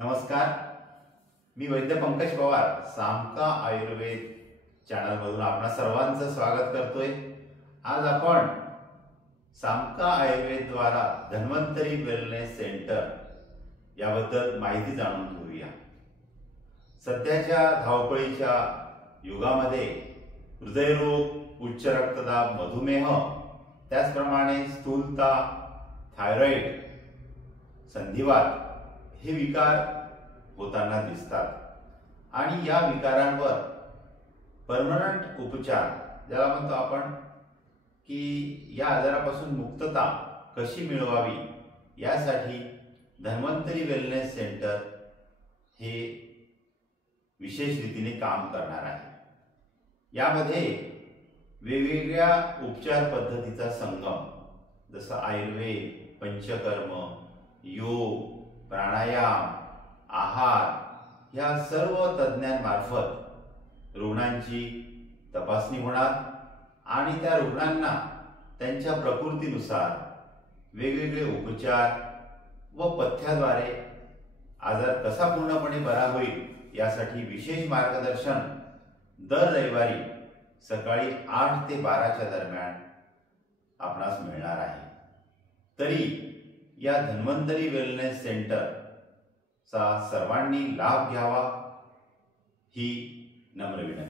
नमस्कार, मी वैद्य पंकज पवार सामका आयुर्वेद चॅनल मधून आपणा सर्वांचं स्वागत करतोय। आज आपण सामका आयुर्वेद द्वारा धन्वंतरी वेलनेस सेंटर याबद्दल माहिती जाणून घेऊया। सध्याच्या धावपळीच्या युगामध्ये हृदयरोग, उच्च रक्तदाब, मधुमेह, त्याचप्रमाणे स्थूलता, थायरॉइड, संधिवात हे विकार होताना दिसतात आणि या विकारांवर परमनंट उपचार ज्याला म्हणतो आपण की या आजारापासून मुक्तता कशी मिळवावी यासाठी धन्वंतरी वेलनेस सेंटर हे विशेष रीतीने काम करणार आहे। यामध्ये वेगवेगळ्या उपचार पद्धतीचा संगम जसं आयुर्वेद, पंचकर्म, योग, प्राणायाम, आहार या सर्व तज्ञांमार्फत रुग्णांची तपासणी होणार आणि त्या रुग्णांना त्यांच्या प्रकृतीनुसार वेगवेगळे उपचार व पथ्याद्वारे आजार कसा पूर्णपणे बरा होईल यासाठी विशेष मार्गदर्शन दर रविवारी सकाळी 8 ते 12च्या दरम्यान आपणास मिळणार आहे। तरी या धन्वंतरी वेलनेस सेंटर चा सर्वांनी लाभ घ्यावा ही नम्र विनंती।